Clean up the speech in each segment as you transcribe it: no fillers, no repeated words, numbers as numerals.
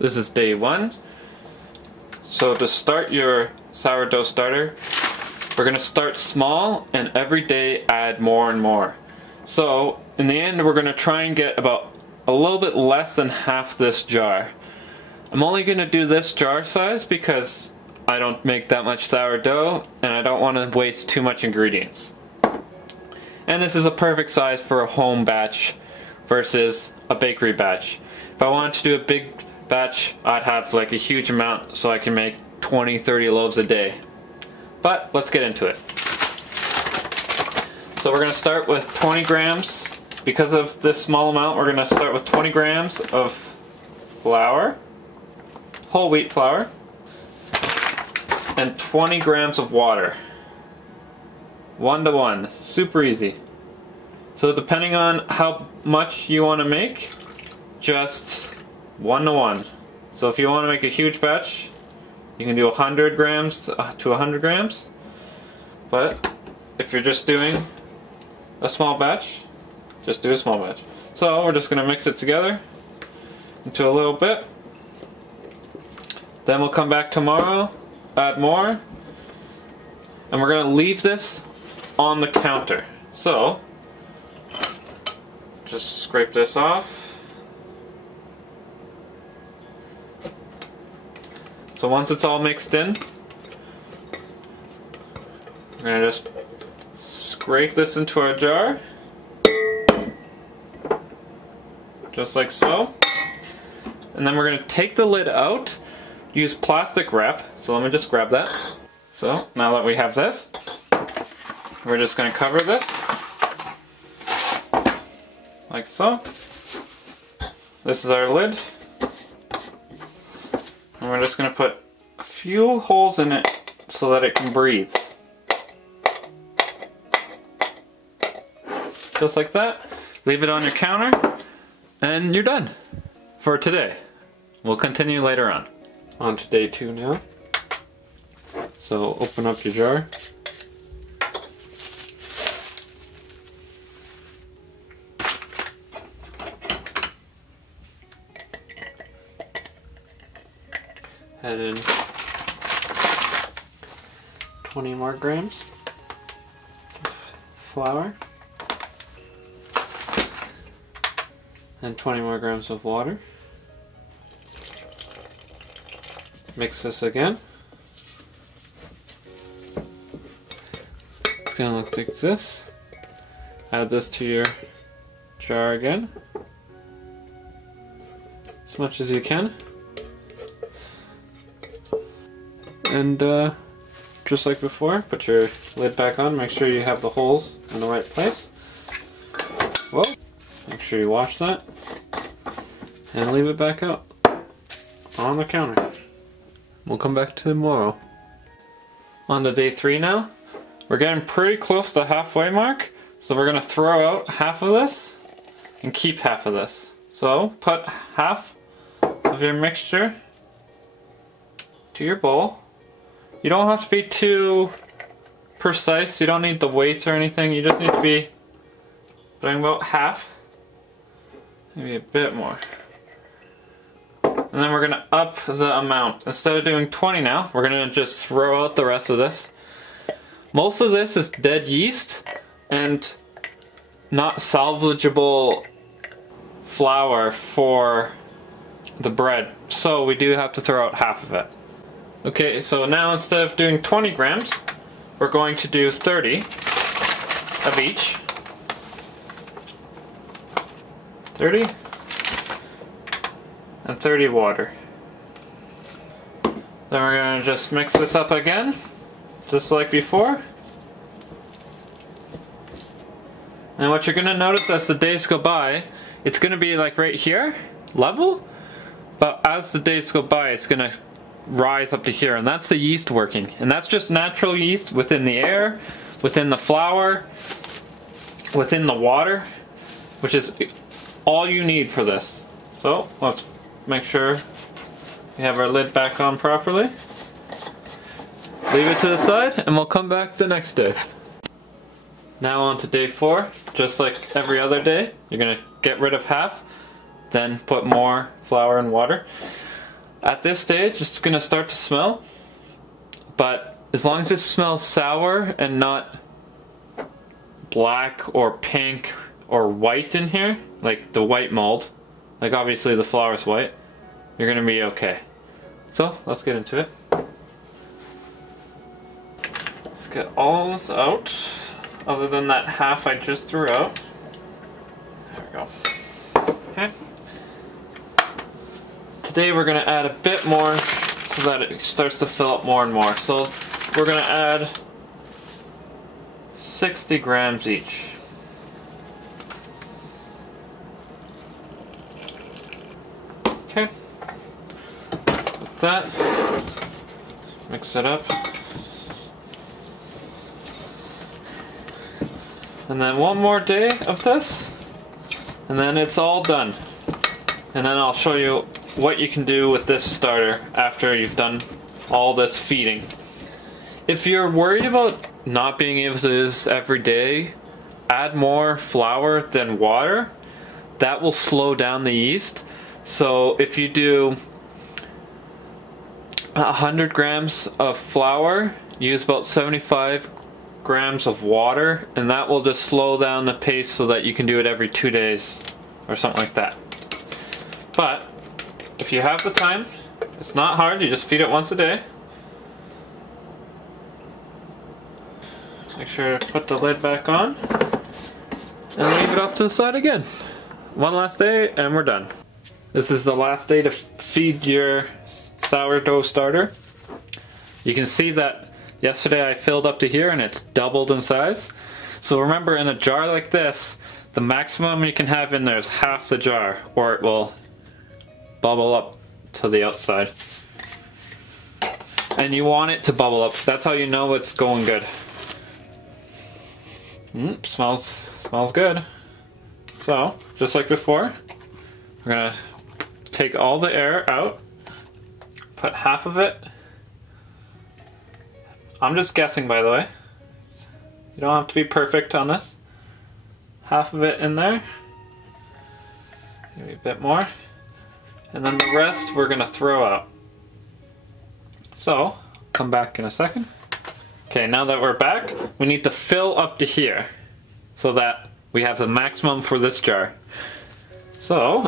This is day 1. So to start your sourdough starter, we're going to start small and every day add more and more. So in the end we're going to try and get about a little bit less than half this jar. I'm only going to do this jar size because I don't make that much sourdough and I don't want to waste too much ingredients. And this is a perfect size for a home batch versus a bakery batch. If I wanted to do a big batch, I'd have like a huge amount so I can make 20-30 loaves a day. But let's get into it. So we're going to start with 20 grams. Because of this small amount, we're going to start with 20 grams of flour, whole wheat flour, and 20 grams of water. 1 to 1. Super easy. So depending on how much you want to make, just 1 to 1. So if you want to make a huge batch, you can do 100 grams to 100 grams. But if you're just doing a small batch, just do a small batch. So we're just going to mix it together into a little bit. Then we'll come back tomorrow, add more, and we're going to leave this on the counter. So just scrape this off. So once it's all mixed in, we're going to just scrape this into our jar, just like so. And then we're going to take the lid out, use plastic wrap. So let me just grab that. So now that we have this, we're just going to cover this, like so. This is our lid. And we're just going to put a few holes in it so that it can breathe. Just like that. Leave it on your counter and you're done for today. We'll continue later on. On to day 2 now. So open up your jar. Add in 20 more grams of flour and 20 more grams of water. Mix this again. It's gonna look like this. Add this to your jar again, as much as you can. And just like before, put your lid back on, make sure you have the holes in the right place. Whoa. Make sure you wash that. And leave it back out on the counter. We'll come back to tomorrow. On to day 3 now. We're getting pretty close to the halfway mark. So we're going to throw out half of this and keep half of this. So put half of your mixture to your bowl. You don't have to be too precise, you don't need the weights or anything, you just need to be putting about half, maybe a bit more. And then we're going to up the amount. Instead of doing 20 now, we're going to just throw out the rest of this. Most of this is dead yeast and not salvageable flour for the bread, so we do have to throw out half of it. Okay, so now instead of doing 20 grams, we're going to do 30 of each. 30 and 30 water. Then we're going to just mix this up again, just like before. And what you're going to notice as the days go by, it's going to be like right here, level, but as the days go by, it's going to rise up to here, and that's the yeast working, and that's just natural yeast within the air, within the flour, within the water, which is all you need for this. So let's make sure we have our lid back on properly, leave it to the side, and we'll come back the next day. Now on to day 4. Just like every other day, you're gonna get rid of half, then put more flour and water. At this stage, it's gonna start to smell, but as long as it smells sour and not black or pink or white in here, like the white mold, like obviously the flour is white, you're gonna be okay. So let's get into it. Let's get all this out, other than that half I just threw out. There we go. Okay. Today we're gonna add a bit more so that it starts to fill up more and more. So we're gonna add 60 grams each. Okay. With that, mix it up. And then one more day of this, and then it's all done. And then I'll show you what you can do with this starter after you've done all this feeding. If you're worried about not being able to do this every day, add more flour than water. That will slow down the yeast. So if you do 100 grams of flour, use about 75 grams of water, and that will just slow down the pace so that you can do it every 2 days or something like that. But if you have the time, it's not hard, you just feed it once a day. Make sure to put the lid back on and leave it off to the side again. One last day and we're done. This is the last day to feed your sourdough starter. You can see that yesterday I filled up to here and it's doubled in size. So remember, in a jar like this, the maximum you can have in there is half the jar, or it will bubble up to the outside. And you want it to bubble up. That's how you know it's going good. Smells good. So, just like before, we're gonna take all the air out, put half of it. I'm just guessing, by the way. You don't have to be perfect on this. Half of it in there. Maybe a bit more. And then the rest we're gonna throw out. So, come back in a second. Okay, now that we're back, we need to fill up to here so that we have the maximum for this jar. So,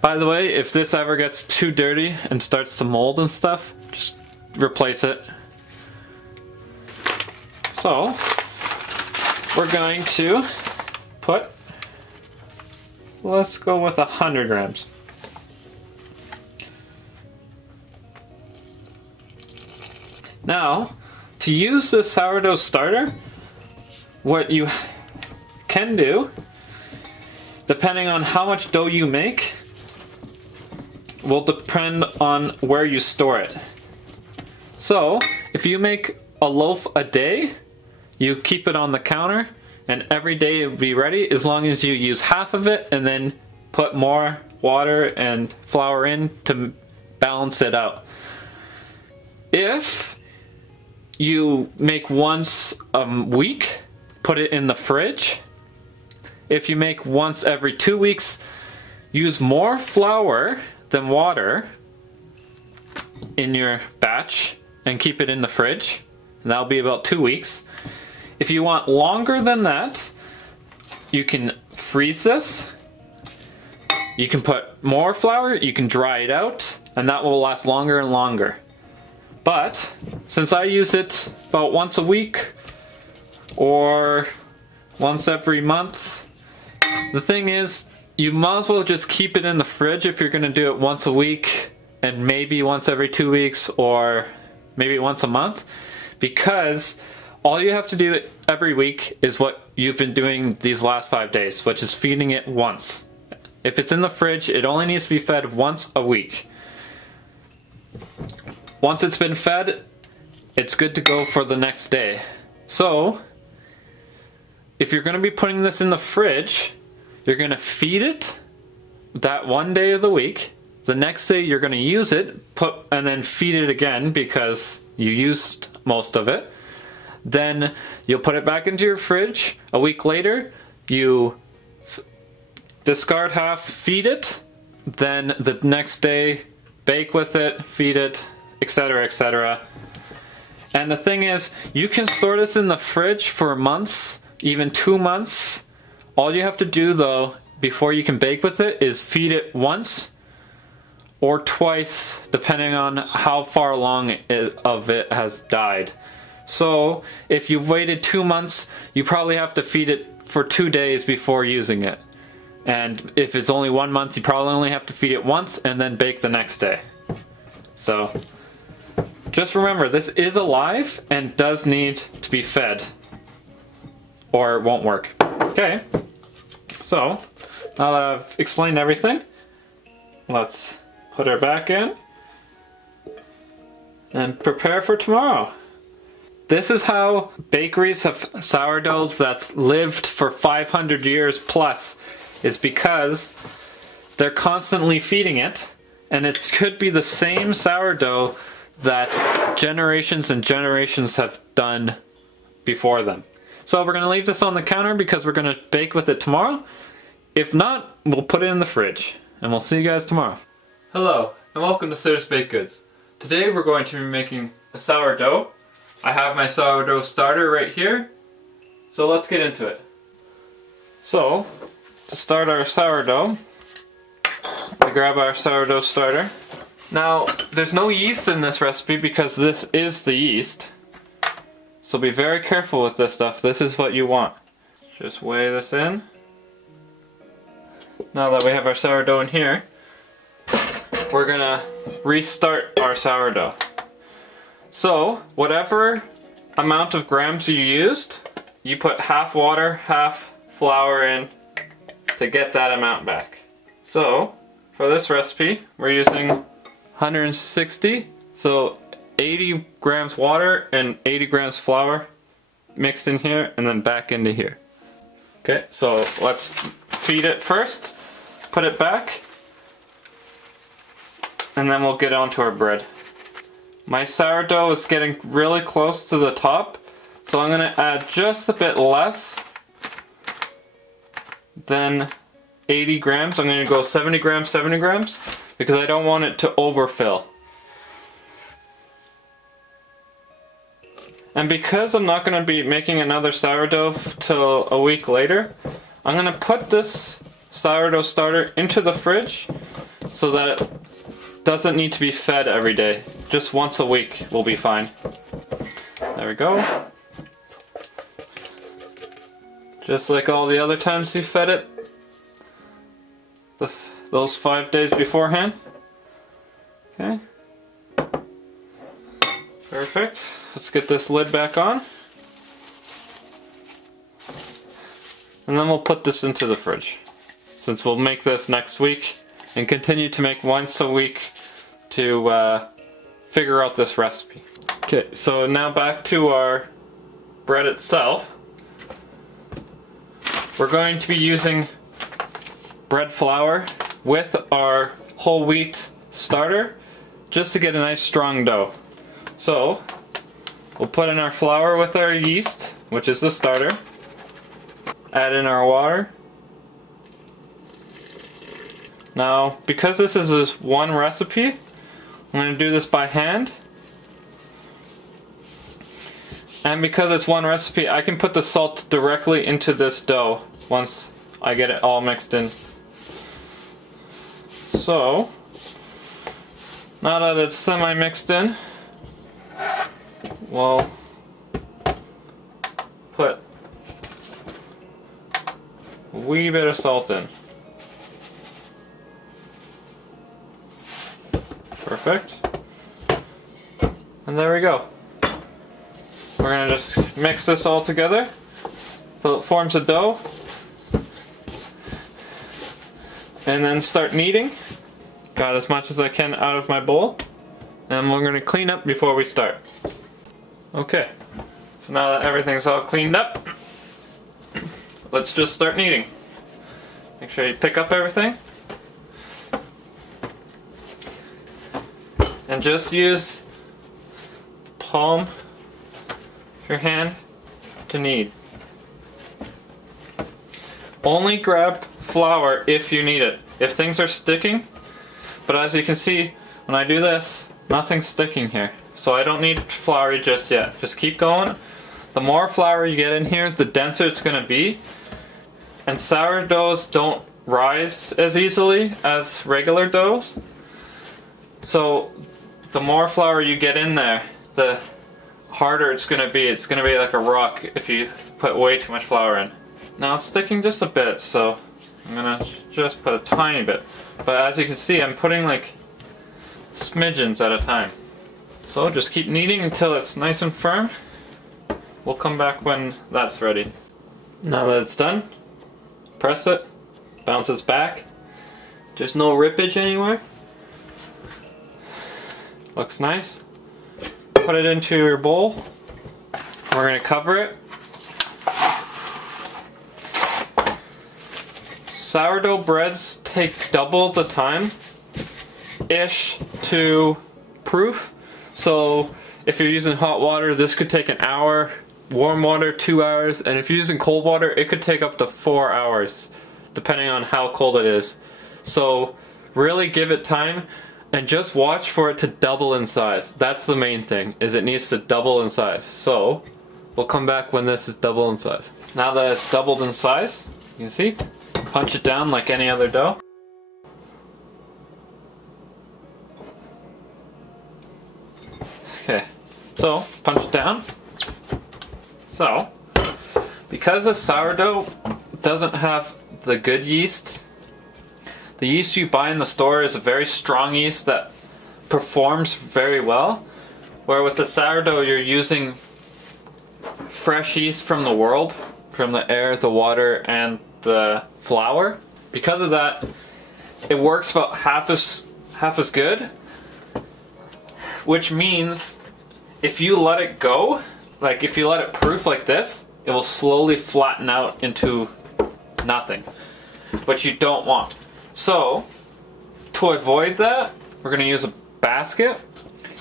by the way, if this ever gets too dirty and starts to mold and stuff, just replace it. So, we're going to put, let's go with 100 grams. Now, to use this sourdough starter, what you can do, depending on how much dough you make, will depend on where you store it. So, if you make a loaf a day, you keep it on the counter, and every day it will be ready as long as you use half of it and then put more water and flour in to balance it out. If you make once a week, put it in the fridge. If you make once every 2 weeks, use more flour than water in your batch and keep it in the fridge. And that'll be about 2 weeks. If you want longer than that, you can freeze this. You can put more flour, you can dry it out, and that will last longer and longer. But since I use it about once a week or once every month, the thing is, you might as well just keep it in the fridge if you're going to do it once a week and maybe once every 2 weeks or maybe once a month, because all you have to do every week is what you've been doing these last 5 days, which is feeding it once. If it's in the fridge, it only needs to be fed once a week. Once it's been fed, it's good to go for the next day. So, if you're going to be putting this in the fridge, you're going to feed it that one day of the week. The next day you're going to use it, and then feed it again because you used most of it. Then you'll put it back into your fridge. A week later, you discard half, feed it. Then the next day, bake with it, feed it, etc., etc. And the thing is, you can store this in the fridge for months, even 2 months. All you have to do though, before you can bake with it, is feed it once or twice, depending on how far along of it has died. So if you've waited 2 months, you probably have to feed it for 2 days before using it. And if it's only 1 month, you probably only have to feed it once and then bake the next day. So just remember, this is alive and does need to be fed, or it won't work. Okay, so now that I've explained everything, let's put her back in and prepare for tomorrow. This is how bakeries have sourdoughs that's lived for 500 years plus, is because they're constantly feeding it, and it could be the same sourdough that generations and generations have done before them. So we're going to leave this on the counter because we're going to bake with it tomorrow. If not, we'll put it in the fridge, and we'll see you guys tomorrow. Hello, and welcome to Sourdough's Baked Goods. Today we're going to be making a sourdough. I have my sourdough starter right here, so let's get into it. So, to start our sourdough, we grab our sourdough starter. Now, there's no yeast in this recipe because this is the yeast. So be very careful with this stuff. This is what you want. Just weigh this in. Now that we have our sourdough in here, we're gonna restart our sourdough. So, whatever amount of grams you used, you put half water, half flour in to get that amount back. So, for this recipe, we're using 160, so 80 grams water and 80 grams flour mixed in here and then back into here. Okay, so let's feed it first, put it back, and then we'll get onto our bread. My sourdough is getting really close to the top, so I'm going to add just a bit less than 80 grams. I'm going to go 70 grams, because I don't want it to overfill. And because I'm not going to be making another sourdough till a week later, I'm going to put this sourdough starter into the fridge so that it doesn't need to be fed every day. Just once a week will be fine. There we go. Just like all the other times we fed it, those 5 days beforehand. Okay. Perfect. Let's get this lid back on. And then we'll put this into the fridge, since we'll make this next week and continue to make once a week to figure out this recipe. Okay, so now back to our bread itself. We're going to be using bread flour with our whole wheat starter just to get a nice strong dough. So we'll put in our flour with our yeast, which is the starter, add in our water. Now, because this is this one recipe, I'm going to do this by hand. And because it's one recipe, I can put the salt directly into this dough once I get it all mixed in. So, now that it's semi-mixed in, we'll put a wee bit of salt in. Perfect. And there we go. We're going to just mix this all together so it forms a dough. And then start kneading. Got as much as I can out of my bowl. And we're going to clean up before we start. Okay. So now that everything's all cleaned up, let's just start kneading. Make sure you pick up everything. And just use palm of your hand to knead. Only grab flour if you need it. If things are sticking, but as you can see, when I do this, nothing's sticking here. So I don't need flour just yet. Just keep going. The more flour you get in here, the denser it's going to be. And sourdoughs don't rise as easily as regular doughs. So the more flour you get in there, the harder it's going to be. It's going to be like a rock if you put way too much flour in. Now it's sticking just a bit, so I'm going to just put a tiny bit. But as you can see, I'm putting like smidgens at a time. So just keep kneading until it's nice and firm. We'll come back when that's ready. Now that it's done, press it, bounces back. There's no rippage anywhere. Looks nice. Put it into your bowl. We're going to cover it. Sourdough breads take double the time-ish to proof. So if you're using hot water, this could take an hour, warm water 2 hours, and if you're using cold water, it could take up to 4 hours, depending on how cold it is. So really give it time, and just watch for it to double in size. That's the main thing, is it needs to double in size. So we'll come back when this is double in size. Now that it's doubled in size, you can see, punch it down like any other dough. Okay, so punch it down. So, because a sourdough doesn't have the good yeast, the yeast you buy in the store is a very strong yeast that performs very well. Where with the sourdough you're using fresh yeast from the world, from the air, the water, and the flour. Because of that, it works about half as good. Which means if you let it go, like if you let it proof like this, it will slowly flatten out into nothing, which you don't want. So to avoid that, we're going to use a basket.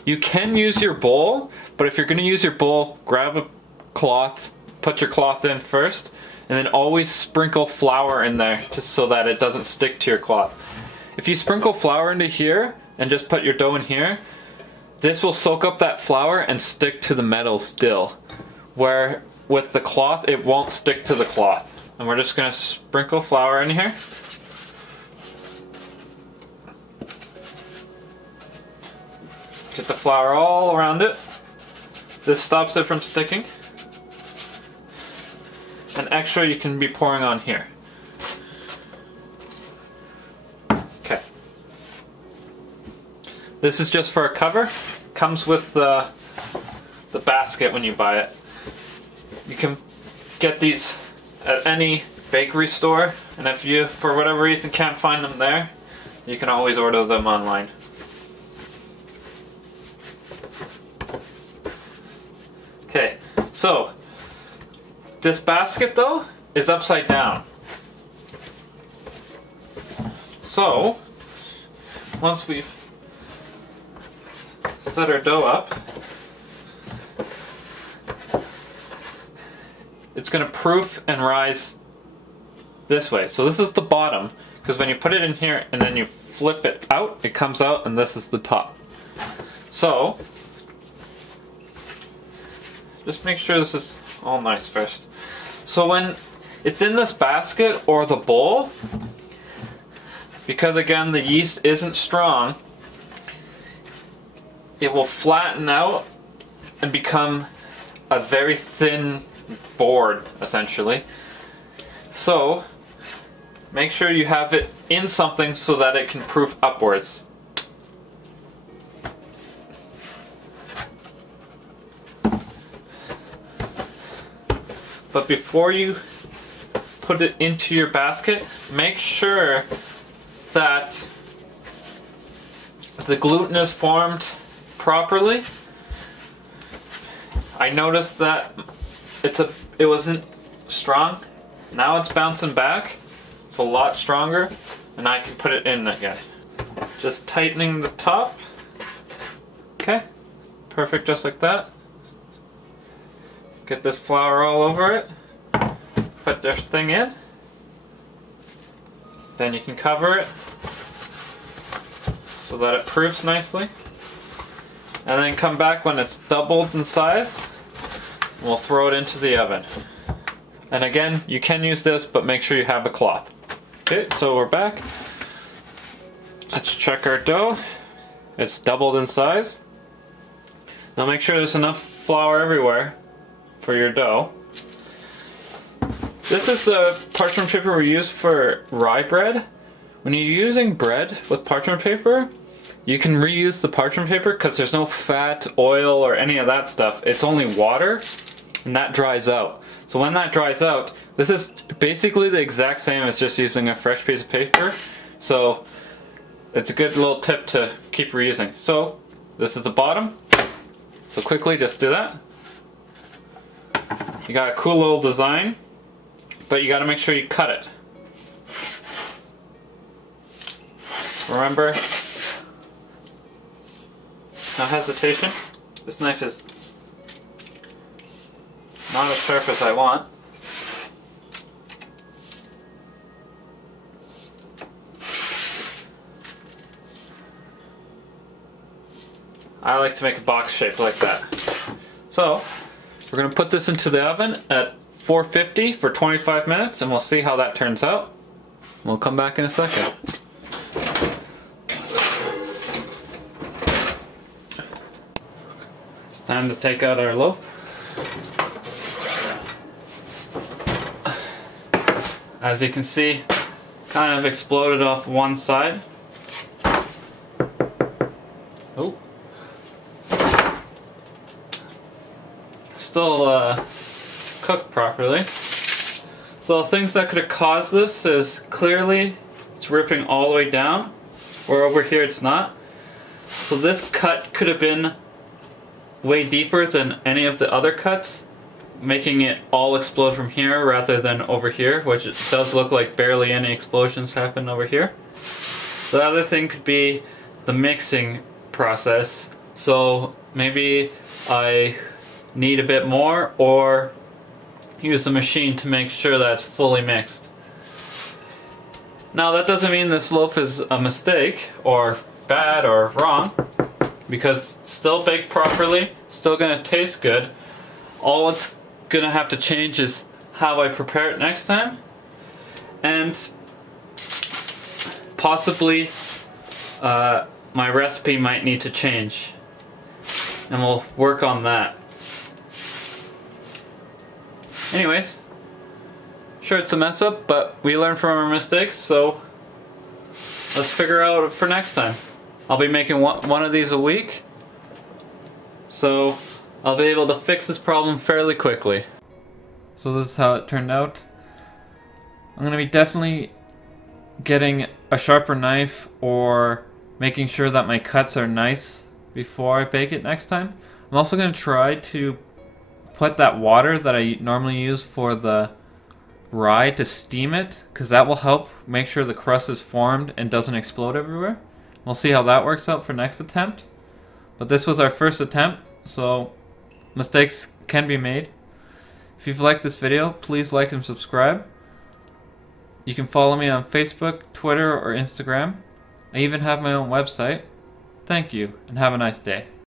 You can use your bowl, but if you're going to use your bowl, grab a cloth, put your cloth in first, and then always sprinkle flour in there just so that it doesn't stick to your cloth. If you sprinkle flour into here and just put your dough in here, this will soak up that flour and stick to the metal still. Where with the cloth, it won't stick to the cloth. And we're just going to sprinkle flour in here. Get the flour all around it. This stops it from sticking. And extra you can be pouring on here. Okay. This is just for a cover. Comes with the basket when you buy it. You can get these at any bakery store, and if you, for whatever reason, can't find them there, you can always order them online. Okay, so this basket though is upside down. So once we've set our dough up, it's going to proof and rise this way. So this is the bottom, because when you put it in here and then you flip it out, it comes out, and this is the top. So just make sure this is all nice first. So when it's in this basket or the bowl, because again the yeast isn't strong, it will flatten out and become a very thin board, essentially. So make sure you have it in something so that it can proof upwards. But before you put it into your basket, make sure that the gluten is formed properly. I noticed that it wasn't strong. Now it's bouncing back. It's a lot stronger, and I can put it in again. Just tightening the top. Okay, perfect, just like that. Get this flour all over it. Put this thing in. Then you can cover it. so that it proofs nicely. And then come back when it's doubled in size. We'll throw it into the oven. And again, you can use this, but make sure you have a cloth. Okay, so we're back. Let's check our dough. It's doubled in size. Now make sure there's enough flour everywhere for your dough. This is the parchment paper we use for rye bread. When you're using bread with parchment paper, you can reuse the parchment paper because there's no fat, oil, or any of that stuff. It's only water, and that dries out. So when that dries out, this is basically the exact same as just using a fresh piece of paper. So it's a good little tip to keep reusing. So this is the bottom. So quickly just do that. You got a cool little design, but you got to make sure you cut it. Remember, no hesitation. This knife is not as sharp as I want. I like to make a box shape like that. So, we're going to put this into the oven at 450 for 25 minutes and we'll see how that turns out. We'll come back in a second. It's time to take out our loaf. As you can see, kind of exploded off one side. Oh. Still cooked properly. So things that could have caused this is clearly it's ripping all the way down, where over here it's not. So this cut could have been way deeper than any of the other cuts, making it all explode from here rather than over here, which it does look like barely any explosions happen over here. The other thing could be the mixing process. So maybe I need a bit more or use the machine to make sure that it's fully mixed. Now that doesn't mean this loaf is a mistake or bad or wrong, because still baked properly, still gonna taste good. All it's gonna have to change is how I prepare it next time, and possibly my recipe might need to change, and we'll work on that. Anyways, sure it's a mess up, but we learn from our mistakes, so let's figure out for next time. I'll be making one of these a week, so I'll be able to fix this problem fairly quickly. So this is how it turned out. I'm going to be definitely getting a sharper knife or making sure that my cuts are nice before I bake it next time. I'm also going to try to put that water that I normally use for the rye to steam it, because that will help make sure the crust is formed and doesn't explode everywhere. We'll see how that works out for next attempt. But this was our first attempt, so mistakes can be made. If you've liked this video, please like and subscribe. You can follow me on Facebook, Twitter, or Instagram. I even have my own website. Thank you, and have a nice day.